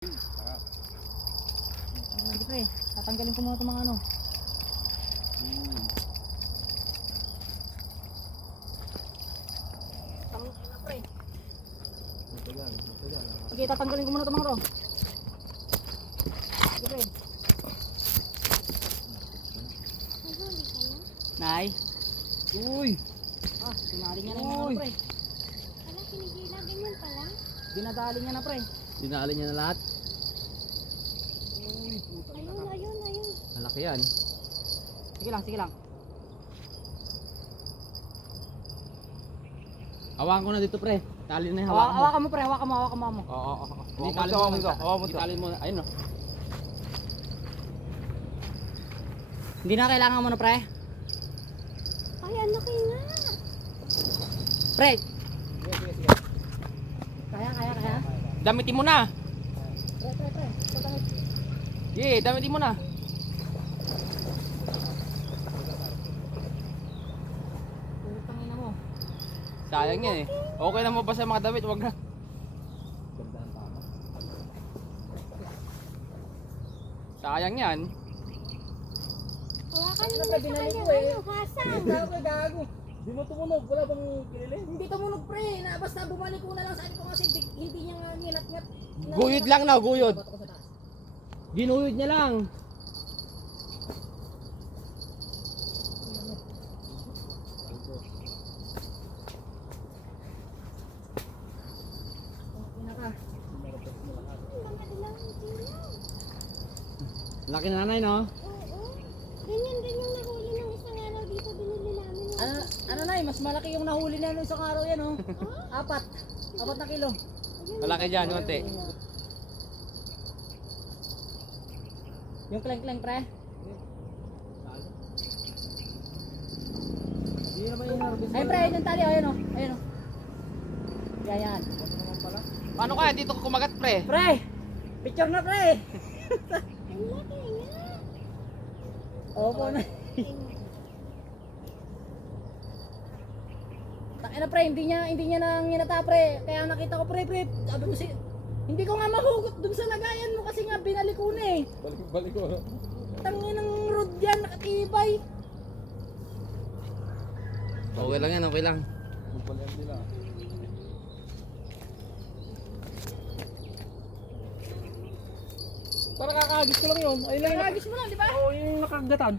Sige pre, tatanggalin ko muna itong mga ano. Tanggalin na pre. Sige, tatanggalin ko muna itong mga to. Sige pre. Nay. Uy! Sinali niya na yung mga ano pre. Ala, kinigila, ganyan pala. Dinadali niya na pre. Dinali niya na lahat. Ayun. Malaki yan. Sige lang, sige lang. Hawakan ko na dito pre. Tali na yung hawakan mo. Hawakan mo pre, hawakan mo. Oo. Hindi, Tali hawakan mo mo to, hawakan mo to. Tali mo. Ayun o. Hindi na kailangan mo na pre. Ay, ang laki nga. Pre. Kaya. Damitin mo na. Pre. Pagdamit. Yeah, damitin mo na. Putang ina mo. Sayang yan eh. Okay na mo ba sa mga damit? Wag na. Sayang yan. Hawakan mo Ano na ba, sa binalik kanyang ko eh. hasang. Gago. Di mo tumunog, wala bang kilili? Hindi tumunog pre, basta bumalik ko na lang, sabi ko kasi hindi niya nga nginat-ngat. Guyod lang na, guyod. Bato ko sa taas. Ginuyod niya lang. Pinaka. Mga ilang kilo. Laki na nanay no? Oo. Ganyan nahuli ng isang araw dito, binili namin. Ano na mas malaki yung nahuli na nung isang araw yan oh. Apat na kilo. Malaki dyan, konti. Yung kleng-kleng pre. Hindi naman yung harvest. Ayun pre, ayun yung tali, ayun oh. Ayun oh. Yan. Paano kaya dito ko kumagat pre? Pre! Picture na pre! Ang laki nga. Opo na. Takina pre, hindi niya na nginata pre. Kaya nakita ko pre. Sabi ko hindi ko nga mahugot dun sa lagayan mo kasi nga binalik ko na eh. Balik ko. Tangin ng rod yan, nakatibay. Okay lang yan, okay lang. Magpalayan sila. Para kakagis ko lang yun. Ayun lang kakagis mo lang, di ba? Oo, yung nakagatan.